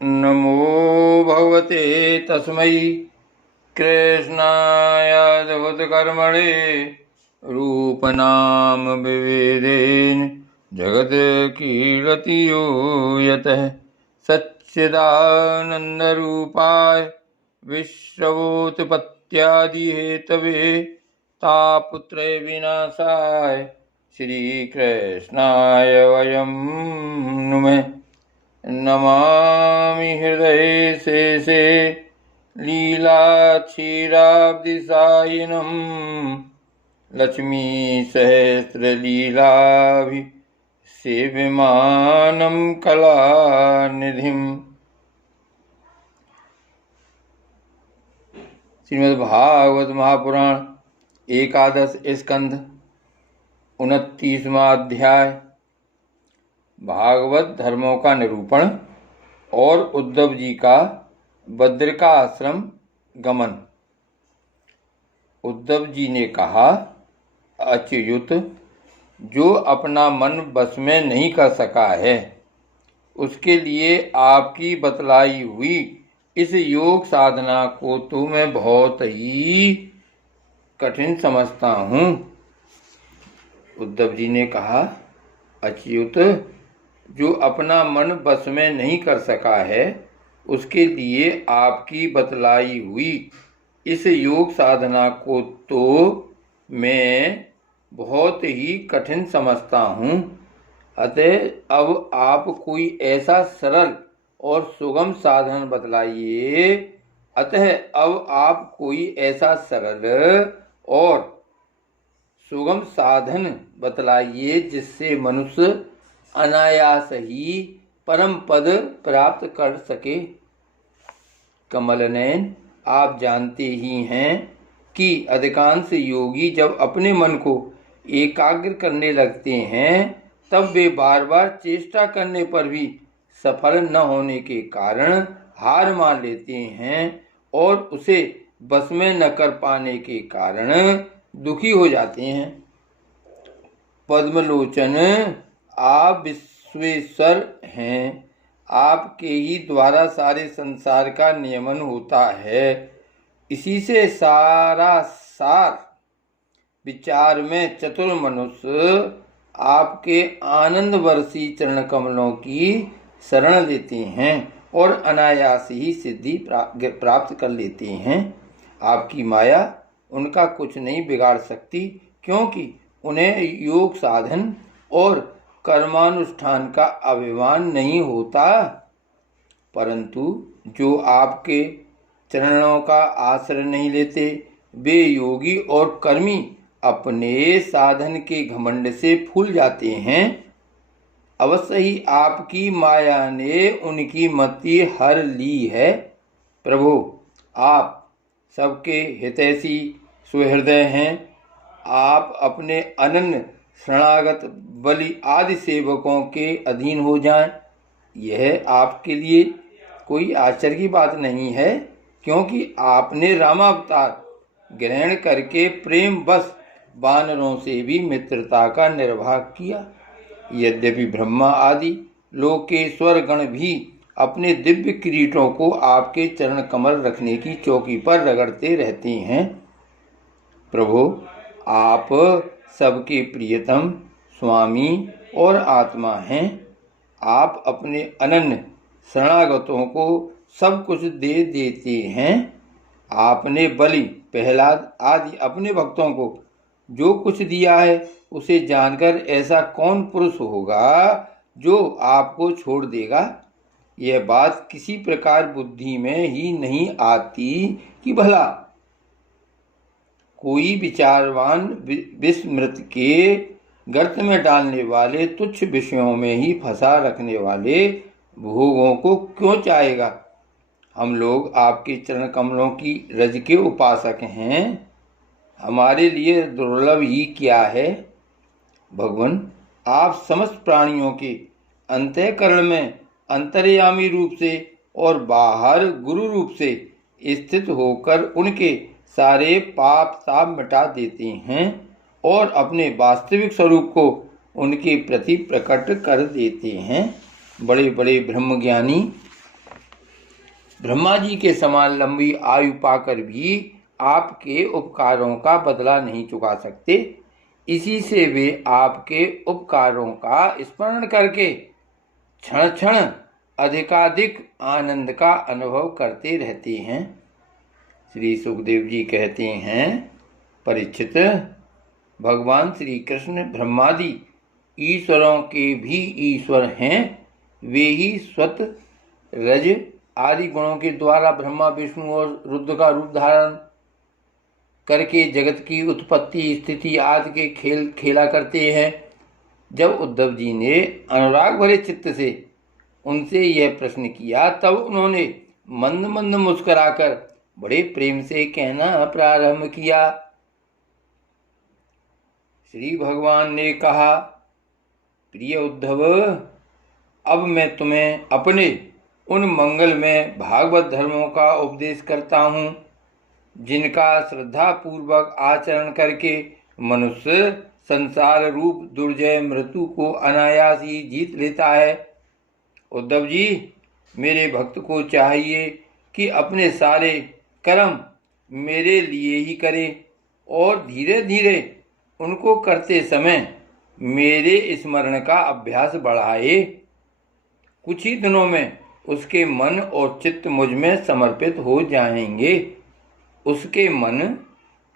नमो भगवते तस्मै कृष्णायाद्भुतकर्मणे रूपनाम विभेदेन जगत् कीर्तयो यतः सच्चिदानन्दरूपाय विश्वोत्पत्त्यादिहेतवे तापत्रय विनाशाय श्रीकृष्णाय वयं नुमः। नमामि हृदये शेषे लीलाक्षीराब्धिसायिनं लक्ष्मीसहस्रलीलाभिसेव्यमानं कलानिधिम्। श्रीमद्भागवत महापुराण एकादश स्कंध 29वां अध्याय भागवत धर्मों का निरूपण और उद्धव जी का बद्रिका आश्रम गमन। उद्धव जी ने कहा, अच्युत, जो अपना मन बस में नहीं कर सका है उसके लिए आपकी बतलाई हुई इस योग साधना को तो मैं बहुत ही कठिन समझता हूँ। उद्धव जी ने कहा, अच्युत, जो अपना मन बस में नहीं कर सका है उसके लिए आपकी बतलाई हुई इस योग साधना को तो मैं बहुत ही कठिन समझता हूँ। अतः अब आप कोई ऐसा सरल और सुगम साधन बतलाइए। अतः अब आप कोई ऐसा सरल और सुगम साधन बतलाइए जिससे मनुष्य अनायास ही परम पद प्राप्त कर सके। कमलनयन, आप जानते ही हैं कि अधिकांश योगी जब अपने मन को एकाग्र करने लगते हैं तब वे बार बार चेष्टा करने पर भी सफल न होने के कारण हार मान लेते हैं और उसे बस में न कर पाने के कारण दुखी हो जाते हैं। पद्मलोचन, आप विश्वेश्वर हैं। आपके ही द्वारा सारे संसार का नियमन होता है। इसी से सारा सार विचार में चतुर मनुष्य आपके आनंद वर्षी चरण कमलों की शरण लेते हैं और अनायास ही सिद्धि प्राप्त कर लेते हैं। आपकी माया उनका कुछ नहीं बिगाड़ सकती, क्योंकि उन्हें योग साधन और कर्मानुष्ठान का अभिमान नहीं होता। परंतु जो आपके चरणों का आश्रय नहीं लेते वे योगी और कर्मी अपने साधन के घमंड से फूल जाते हैं। अवश्य ही आपकी माया ने उनकी मति हर ली है। प्रभु, आप सबके हितैषी सुहृदय हैं। आप अपने अनन्य शरणागत बलि आदि सेवकों के अधीन हो जाएं। यह आपके लिए कोई आश्चर्य की बात नहीं है, क्योंकि आपने रामावतार ग्रहण करके प्रेम बस वानरों से भी मित्रता का निर्वाह किया। यद्यपि ब्रह्मा आदि लोकेश्वर गण भी अपने दिव्य किरीटों को आपके चरण कमल रखने की चौकी पर रगड़ते रहते हैं। प्रभु, आप सबके प्रियतम स्वामी और आत्मा हैं। आप अपने अनन्य शरणागतों को सब कुछ दे देते हैं। आपने बलि, प्रहलाद आदि अपने भक्तों को जो कुछ दिया है उसे जानकर ऐसा कौन पुरुष होगा जो आपको छोड़ देगा। यह बात किसी प्रकार बुद्धि में ही नहीं आती कि भला कोई विचारवान विस्मृत के गर्त में डालने वाले तुच्छ विषयों में ही फंसा रखने वाले भोगों को क्यों चाहेगा। हम लोग आपके चरण कमलों की रज के उपासक हैं। हमारे लिए दुर्लभ ही क्या है। भगवान, आप समस्त प्राणियों के अंतःकरण में अंतर्यामी रूप से और बाहर गुरु रूप से स्थित होकर उनके सारे पाप ताप मिटा देते हैं और अपने वास्तविक स्वरूप को उनके प्रति प्रकट कर देते हैं। बड़े बड़े ब्रह्मज्ञानी ब्रह्मा जी के समान लंबी आयु पाकर भी आपके उपकारों का बदला नहीं चुका सकते। इसी से वे आपके उपकारों का स्मरण करके क्षण क्षण अधिकाधिक आनंद का अनुभव करते रहते हैं। श्री सुखदेव जी कहते हैं, परीक्षित, भगवान श्री कृष्ण ब्रह्मादि ईश्वरों के भी ईश्वर हैं। वे ही स्वत रज आदि गुणों के द्वारा ब्रह्मा विष्णु और रुद्र का रूप धारण करके जगत की उत्पत्ति स्थिति आदि के खेल खेला करते हैं। जब उद्धव जी ने अनुराग भरे चित्त से उनसे यह प्रश्न किया, तब उन्होंने मंद मंद मुस्कुराकर बड़े प्रेम से कहना प्रारंभ किया। श्री भगवान ने कहा, प्रिय उद्धव, अब मैं तुम्हें अपने उन मंगलमय भागवत धर्मों का उपदेश करता हूँ जिनका श्रद्धा पूर्वक आचरण करके मनुष्य संसार रूप दुर्जय मृत्यु को अनायास ही जीत लेता है। उद्धव जी, मेरे भक्त को चाहिए कि अपने सारे कर्म मेरे लिए ही करे और धीरे धीरे उनको करते समय मेरे स्मरण का अभ्यास बढ़ाए। कुछ ही दिनों में उसके मन और चित्त मुझ में समर्पित हो जाएंगे। उसके मन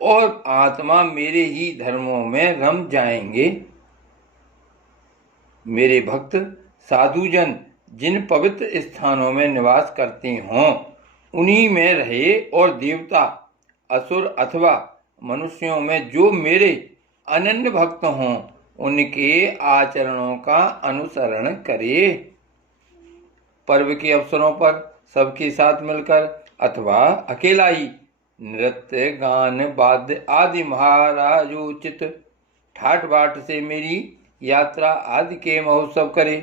और आत्मा मेरे ही धर्मों में रम जाएंगे। मेरे भक्त साधुजन जिन पवित्र स्थानों में निवास करते हों उन्हीं में रहे और देवता, असुर अथवा मनुष्यों में जो मेरे अनन्य भक्त हों उनके आचरणों का अनुसरण करे। पर्व के अवसरों पर सबके साथ मिलकर अथवा अकेला ही नृत्य गान वाद्य आदि महाराजोचित ठाट बाट से मेरी यात्रा आदि के महोत्सव करे।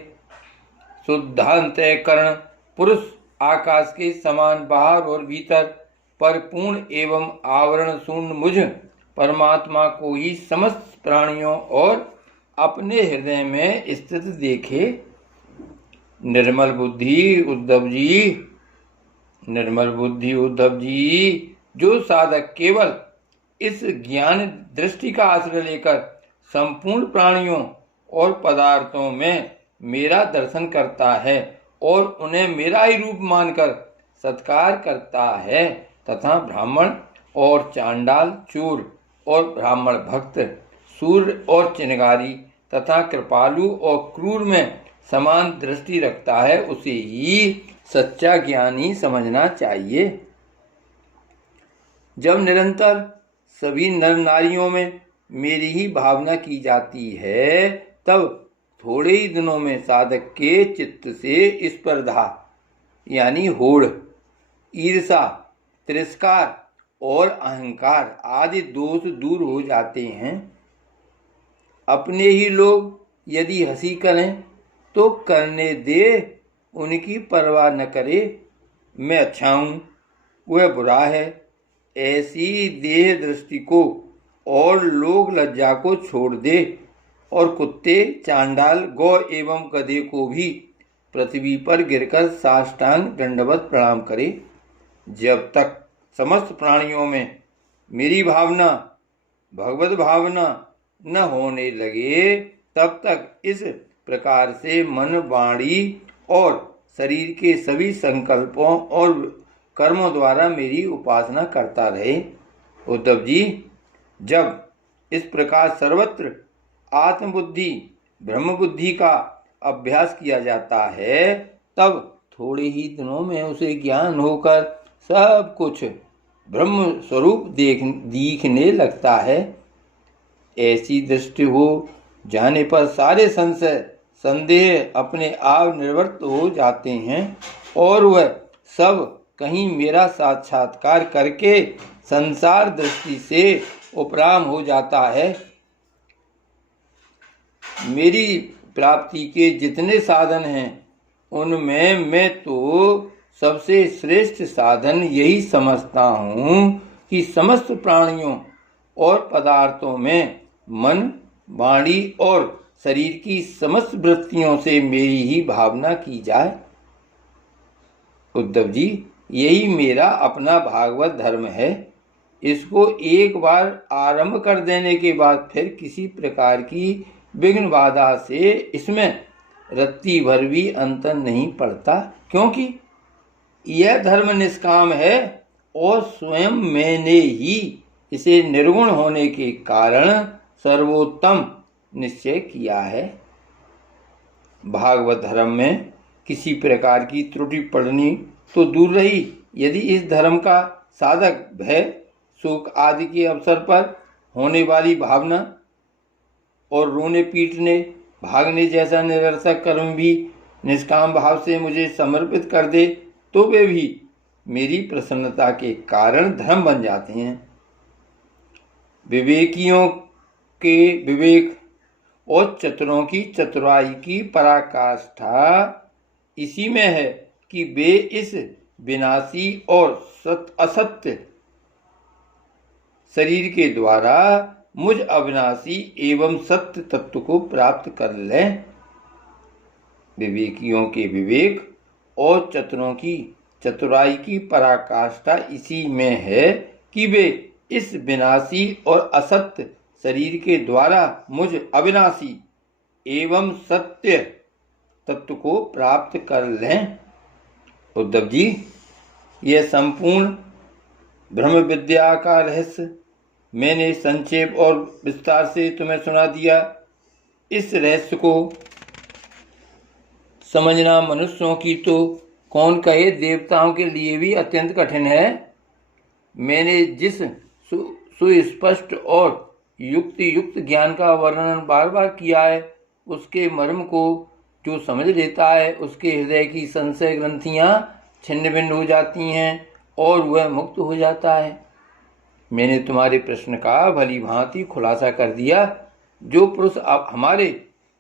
शुद्धांतःकरण पुरुष आकाश के समान बाहर और भीतर पर पूर्ण एवं आवरण शून्य मुझ परमात्मा को ही समस्त प्राणियों और अपने हृदय में स्थित देखे। निर्मल बुद्धि उद्धव जी, निर्मल बुद्धि उद्धव जी, जो साधक केवल इस ज्ञान दृष्टि का आश्रय लेकर संपूर्ण प्राणियों और पदार्थों में मेरा दर्शन करता है और उन्हें मेरा ही रूप मानकर सत्कार करता है तथा ब्राह्मण और चांडाल, चोर और ब्राह्मण भक्त, सूर्य और चिनगारी तथा कृपालु और क्रूर में समान दृष्टि रखता है, उसे ही सच्चा ज्ञानी समझना चाहिए। जब निरंतर सभी नर नारियों में मेरी ही भावना की जाती है, तब थोड़े ही दिनों में साधक के चित्त से स्पर्धा यानी होड़, ईर्षा, तिरस्कार और अहंकार आदि दोष दूर हो जाते हैं। अपने ही लोग यदि हंसी करें तो करने दे, उनकी परवाह न करे। मैं अच्छा हूँ, वह बुरा है, ऐसी देह दृष्टि को और लोक लज्जा को छोड़ दे और कुत्ते, चांडाल, गौ एवं गधे को भी पृथ्वी पर गिरकर साष्टांग दंडवत प्रणाम करे। जब तक समस्त प्राणियों में मेरी भावना, भगवत भावना न होने लगे, तब तक इस प्रकार से मन, वाणी और शरीर के सभी संकल्पों और कर्मों द्वारा मेरी उपासना करता रहे। उद्धव जी, जब इस प्रकार सर्वत्र आत्मबुद्धि, ब्रह्म बुद्धि का अभ्यास किया जाता है, तब थोड़े ही दिनों में उसे ज्ञान होकर सब कुछ ब्रह्म स्वरूप दिखने लगता है। ऐसी दृष्टि हो जाने पर सारे संशय, संदेह अपने आप निवृत्त हो जाते हैं और वह सब कहीं मेरा साक्षात्कार करके संसार दृष्टि से उपराम हो जाता है। मेरी प्राप्ति के जितने साधन हैं उनमें मैं तो सबसे श्रेष्ठ साधन यही समझता हूँ कि समस्त प्राणियों और पदार्थों में मन, वाणी और शरीर की समस्त वृत्तियों से मेरी ही भावना की जाए। उद्धव जी, यही मेरा अपना भागवत धर्म है। इसको एक बार आरंभ कर देने के बाद फिर किसी प्रकार की विघ्न बाधा से इसमें रत्ती भर भी अंतर नहीं पड़ता, क्योंकि यह धर्म निष्काम है और स्वयं मैंने ही इसे निर्गुण होने के कारण सर्वोत्तम निश्चय किया है। भागवत धर्म में किसी प्रकार की त्रुटि पड़नी तो दूर रही, यदि इस धर्म का साधक भय, शोक आदि के अवसर पर होने वाली भावना और रोने पीटने भागने जैसा निरर्थक कर्म भी निष्काम भाव से मुझे समर्पित कर दे, तो वे भी मेरी प्रसन्नता के कारण धर्म बन जाते हैं। विवेकियों के विवेक और चतुरों की चतुराई की पराकाष्ठा इसी में है कि वे इस विनाशी और असत्य शरीर के द्वारा मुझ अविनाशी एवं सत्य तत्व को प्राप्त कर लें। विवेकियों के विवेक और चतुरों की चतुराई की पराकाष्ठा इसी में है कि वे इस विनाशी और असत्य शरीर के द्वारा मुझ अविनाशी एवं सत्य तत्व को प्राप्त कर लें। उद्धव जी, यह संपूर्ण ब्रह्म विद्या का रहस्य मैंने संक्षेप और विस्तार से तुम्हें सुना दिया। इस रहस्य को समझना मनुष्यों की तो कौन कहे, देवताओं के लिए भी अत्यंत कठिन है। मैंने जिस सुस्पष्ट और युक्त ज्ञान का वर्णन बार बार किया है, उसके मर्म को जो समझ लेता है उसके हृदय की संशय ग्रंथियां छिन्न भिन्न हो जाती हैं और वह मुक्त हो जाता है। मैंने तुम्हारे प्रश्न का भली भांति खुलासा कर दिया। जो पुरुष अब हमारे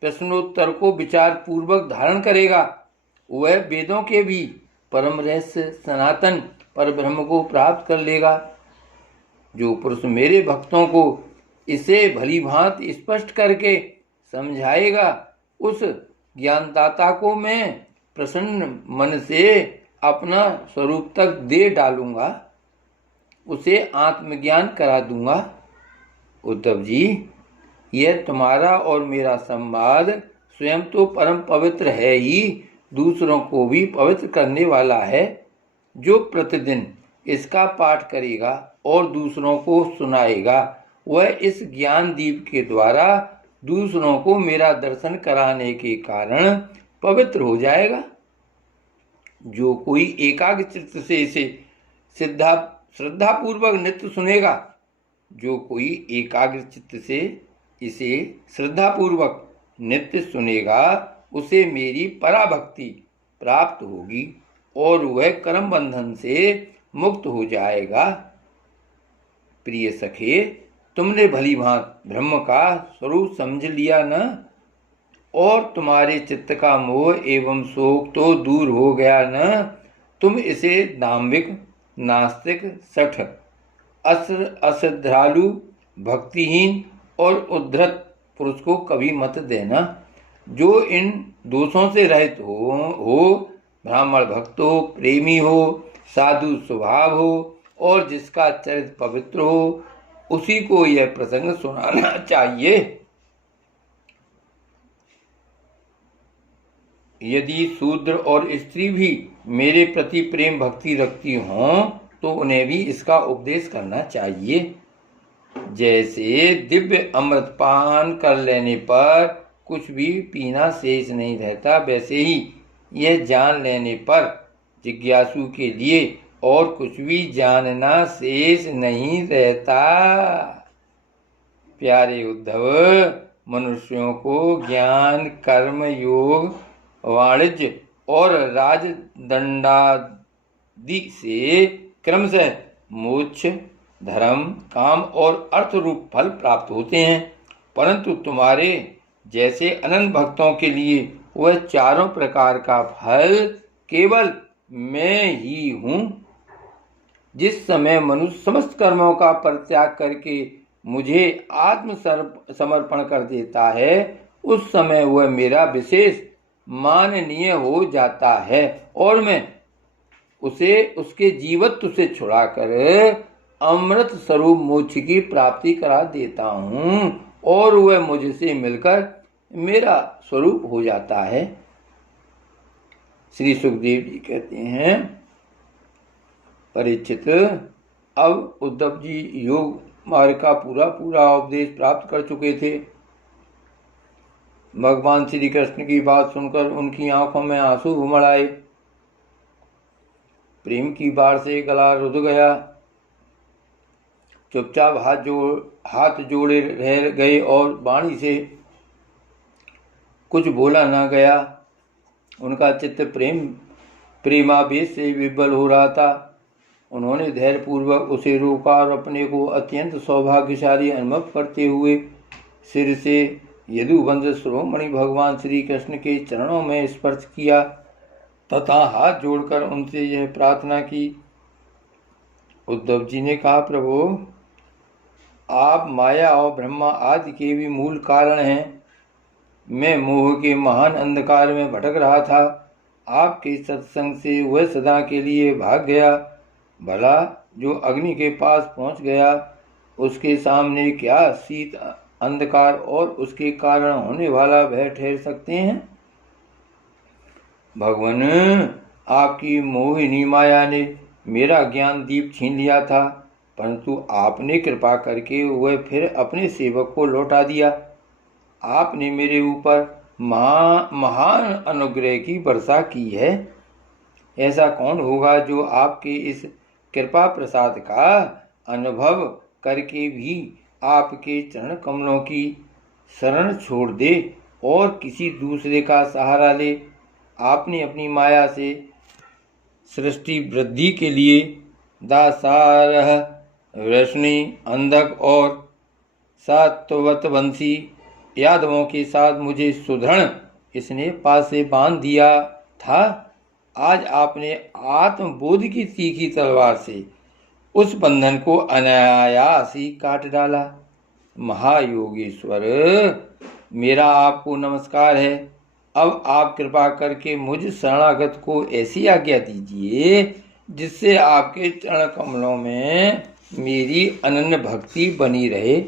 प्रश्नोत्तर को विचार पूर्वक धारण करेगा, वह वेदों के भी परम रहस्य सनातन पर ब्रह्म को प्राप्त कर लेगा। जो पुरुष मेरे भक्तों को इसे भली भांति स्पष्ट करके समझाएगा, उस ज्ञानदाता को मैं प्रसन्न मन से अपना स्वरूप तक दे डालूंगा, उसे आत्मज्ञान करा दूंगा। उद्धव जी, यह तुम्हारा और मेरा संवाद स्वयं तो परम पवित्र है ही, दूसरों को भी पवित्र करने वाला है। जो प्रतिदिन इसका पाठ करेगा और दूसरों को सुनाएगा, वह इस ज्ञान दीप के द्वारा दूसरों को मेरा दर्शन कराने के कारण पवित्र हो जाएगा। जो कोई एकाग्र चित्त से इसे श्रद्धा पूर्वक नित्य सुनेगा, जो कोई एकाग्र चित्त से इसे श्रद्धा पूर्वक नित्य सुनेगा, उसे मेरी पराभक्ति प्राप्त होगी और वह कर्म बंधन से मुक्त हो जाएगा। प्रिय सखे, तुमने भली भांति ब्रह्म का स्वरूप समझ लिया न, और तुम्हारे चित्त का मोह एवं शोक तो दूर हो गया न। तुम इसे दाम्भिक, नास्तिक, शठ, अश्रद्धालु, भक्तिहीन और उद्धत पुरुष को कभी मत देना। जो इन दोषों से रहित हो, ब्राह्मण भक्त हो, प्रेमी हो, साधु स्वभाव हो और जिसका चरित्र पवित्र हो, उसी को यह प्रसंग सुनाना चाहिए। यदि शूद्र और स्त्री भी मेरे प्रति प्रेम भक्ति रखती हों, तो उन्हें भी इसका उपदेश करना चाहिए। जैसे दिव्य अमृतपान कर लेने पर कुछ भी पीना शेष नहीं रहता, वैसे ही यह जान लेने पर जिज्ञासु के लिए और कुछ भी जानना शेष नहीं रहता। प्यारे उद्धव, मनुष्यों को ज्ञान, कर्म, योग, वाणिज्य और राजदंडादि से क्रमशः मोक्ष, धर्म, काम और अर्थ रूप फल प्राप्त होते हैं, परंतु तुम्हारे जैसे अनंत भक्तों के लिए वह चारों प्रकार का फल केवल मैं ही हूँ। जिस समय मनुष्य समस्त कर्मों का परित्याग करके मुझे आत्म समर्पण कर देता है, उस समय वह मेरा विशेष माननीय हो जाता है और मैं उसे उसके जीवत्व से छुड़ाकर अमृत स्वरूप मोक्ष की प्राप्ति करा देता हूँ और वह मुझसे मिलकर मेरा स्वरूप हो जाता है। श्री सुखदेव जी कहते हैं, परीक्षित, अब उद्धव जी योग मार्ग का पूरा उपदेश प्राप्त कर चुके थे। भगवान श्री कृष्ण की बात सुनकर उनकी आंखों में आंसू उमड़ आए। प्रेम की बाढ़ से गला रुध गया। चुपचाप हाथ जोड़े रह गए और वाणी से कुछ बोला ना गया। उनका चित्त प्रेमावेश से विह्वल हो रहा था। उन्होंने धैर्यपूर्वक उसे रोका और अपने को अत्यंत सौभाग्यशाली अनुभव करते हुए सिर से यदुवंश शिरोमणि भगवान श्री कृष्ण के चरणों में स्पर्श किया तथा हाथ जोड़कर उनसे यह प्रार्थना की। उद्धव जी ने कहा, प्रभु, आप माया और ब्रह्मा आदि के भी मूल कारण हैं। मैं मोह के महान अंधकार में भटक रहा था। आपके सत्संग से वह सदा के लिए भाग गया। भला जो अग्नि के पास पहुंच गया, उसके सामने क्या शीत अंधकार और उसके कारण होने वाला भय ठहर सकते हैं। भगवान, आपकी मोहिनी माया ने मेरा ज्ञान दीप छीन लिया था, परंतु आपने कृपा करके वह फिर अपने सेवक को लौटा दिया। आपने मेरे ऊपर महान अनुग्रह की वर्षा की है। ऐसा कौन होगा जो आपके इस कृपा प्रसाद का अनुभव करके भी आपके चरण कमलों की शरण छोड़ दे और किसी दूसरे का सहारा ले। आपने अपनी माया से सृष्टि वृद्धि के लिए दासारह, वृष्णि, अंधक और सात्वतवंशी यादवों के साथ मुझे सुदृढ़ इसने पास से बांध दिया था। आज आपने आत्मबोध की तीखी तलवार से उस बंधन को अनायास ही काट डाला। महायोगेश्वर, मेरा आपको नमस्कार है। अब आप कृपा करके मुझ शरणागत को ऐसी आज्ञा दीजिए जिससे आपके चरण कमलों में मेरी अनन्य भक्ति बनी रहे।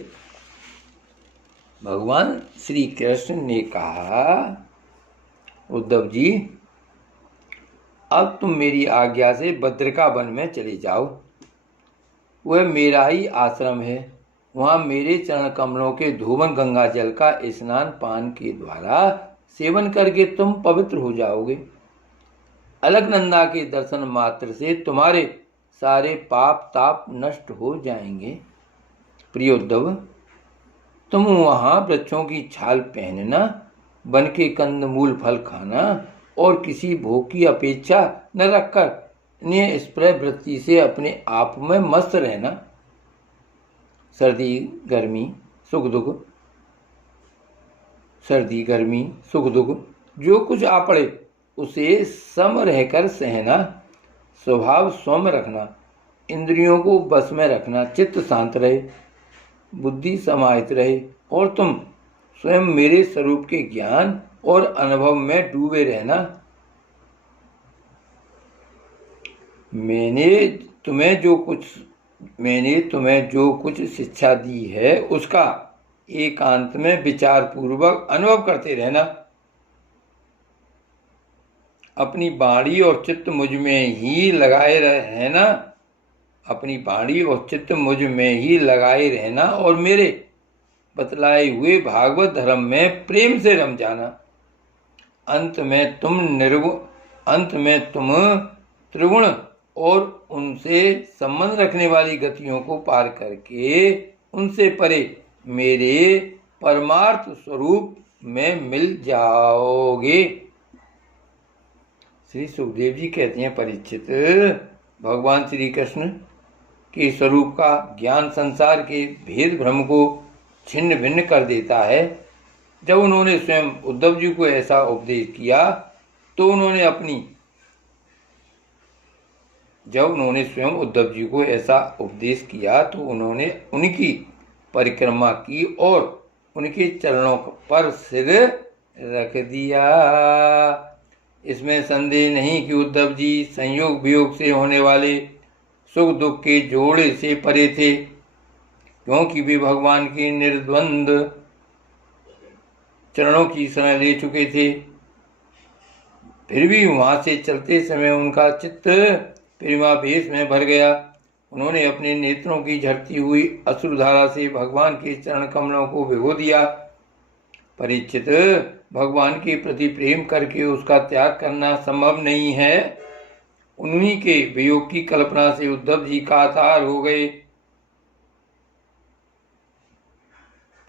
भगवान श्री कृष्ण ने कहा, उद्धव जी, अब तुम मेरी आज्ञा से बद्रिका वन में चले जाओ। वह मेरा ही आश्रम है। वहाँ मेरे चरण कमलों के धोवन गंगा जल का स्नान पान के द्वारा सेवन करके तुम पवित्र हो जाओगे। अलकनंदा के दर्शन मात्र से तुम्हारे सारे पाप ताप नष्ट हो जाएंगे। प्रिय उद्धव, तुम वहाँ वृक्षों की छाल पहनना, वन के कंद मूल फल खाना और किसी भोग की अपेक्षा न रखकर निष्प्रय वृत्ति से अपने आप में मस्त रहना। सर्दी गर्मी सुख दुख जो कुछ आ पड़े उसे सम रहकर सहना, स्वभाव सौम्य रखना, इंद्रियों को बस में रखना, चित्त शांत रहे, बुद्धि समाहित रहे और तुम स्वयं मेरे स्वरूप के ज्ञान और अनुभव में डूबे रहना। मैंने तुम्हें जो कुछ शिक्षा दी है उसका एकांत में विचार पूर्वक अनुभव करते रहना। अपनी वाणी और चित्त मुझ में ही लगाए रहना। और मेरे बतलाए हुए भागवत धर्म में प्रेम से रम जाना। अंत में तुम त्रिगुण और उनसे संबंध रखने वाली गतियों को पार करके उनसे परे मेरे परमार्थ स्वरूप में मिल जाओगे। श्री सुखदेव जी कहते हैं, परीक्षित, भगवान श्री कृष्ण के स्वरूप का ज्ञान संसार के भेद भ्रम को छिन्न भिन्न कर देता है। जब उन्होंने स्वयं उद्धव जी को ऐसा उपदेश किया तो उन्होंने उनकी परिक्रमा की और उनके चरणों पर सिर रख दिया। इसमें संदेह नहीं कि उद्धव जी संयोग वियोग से होने वाले सुख दुख के जोड़े से परे थे, क्योंकि वे भगवान के निर्द्वंद चरणों की शरण ले चुके थे। फिर भी वहां से चलते समय उनका चित्त प्रेमावेश में भर गया। उन्होंने अपने नेत्रों की झरती हुई अश्रुधारा से भगवान के चरण कमलों को भिगो दिया। परीक्षित, भगवान के प्रति प्रेम करके उसका त्याग करना संभव नहीं है। उन्हीं के वियोग की कल्पना से उद्धव जी कातर हो गए।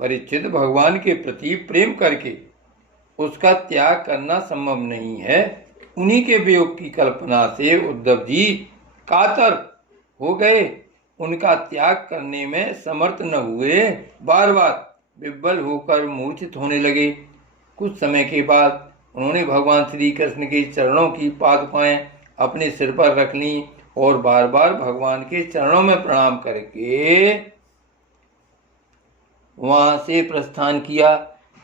परीक्षित, भगवान के प्रति प्रेम करके उसका त्याग करना संभव नहीं है। उन्हीं के वियोग की कल्पना से उद्धव जी कातर हो गए, उनका त्याग करने में समर्थ न हुए, बार बार विह्वल होकर मूर्छित होने लगे। कुछ समय के बाद उन्होंने भगवान श्री कृष्ण के चरणों की पादुकाएं अपने सिर पर रख लीं और बार बार भगवान के चरणों में प्रणाम करके वहां से प्रस्थान किया।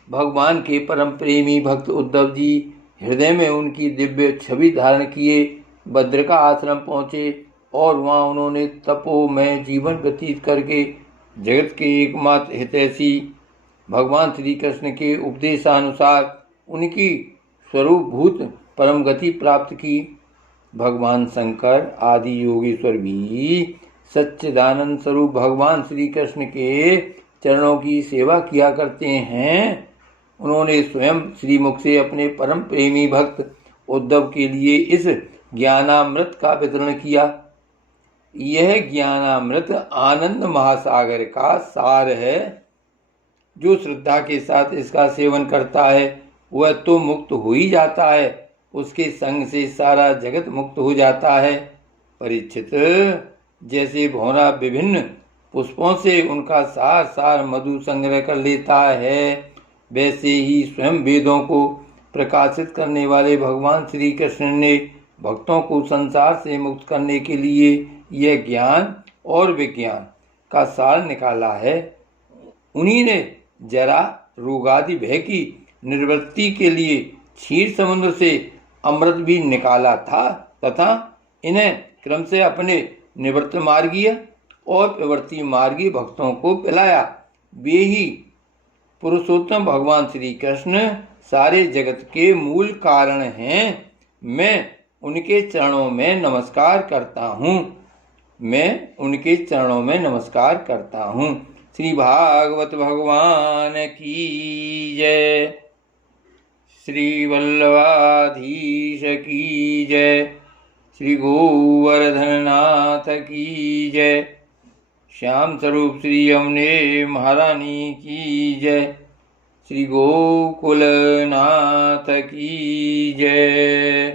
भगवान के परम प्रेमी भक्त उद्धव जी हृदय में उनकी दिव्य छवि धारण किए बद्रिका आश्रम पहुंचे और वहां उन्होंने तपो में जीवन व्यतीत करके जगत के एकमात्र हितैषी भगवान श्री कृष्ण के उपदेशानुसार उनकी स्वरूपभूत परम गति प्राप्त की। भगवान शंकर आदि योगेश्वर भी सच्चिदानंद स्वरूप भगवान श्री कृष्ण के चरणों की सेवा किया करते हैं। उन्होंने स्वयं श्रीमुख से अपने परम प्रेमी भक्त उद्धव के लिए इस ज्ञानामृत का वितरण किया। यह ज्ञानामृत आनंद महासागर का सार है। जो श्रद्धा के साथ इसका सेवन करता है वह तो मुक्त हो ही जाता है, उसके संग से सारा जगत मुक्त हो जाता है। परीक्षित, जैसे भौरा विभिन्न पुष्पों से उनका सार सार मधु संग्रह कर लेता है, वैसे ही स्वयं वेदों को प्रकाशित करने वाले भगवान श्री कृष्ण ने भक्तों को संसार से मुक्त करने के लिए यह ज्ञान और विज्ञान का सार निकाला है। उन्हीं ने जरा रोगादि भय की निवृत्ति के लिए क्षीर समुद्र से अमृत भी निकाला था तथा इन्हें क्रम से अपने निवृत्त मार्गीय और प्रवृत्ति मार्गी भक्तों को पिलाया। वे ही पुरुषोत्तम भगवान श्री कृष्ण सारे जगत के मूल कारण हैं। मैं उनके चरणों में नमस्कार करता हूँ। मैं उनके चरणों में नमस्कार करता हूँ। श्री भागवत भगवान की जय। श्री वल्लभाधीश की जय। श्री गोवर्धननाथ की जय। श्याम स्वरूप श्री यमुने महारानी की जय। श्री गोकुलनाथ की जय।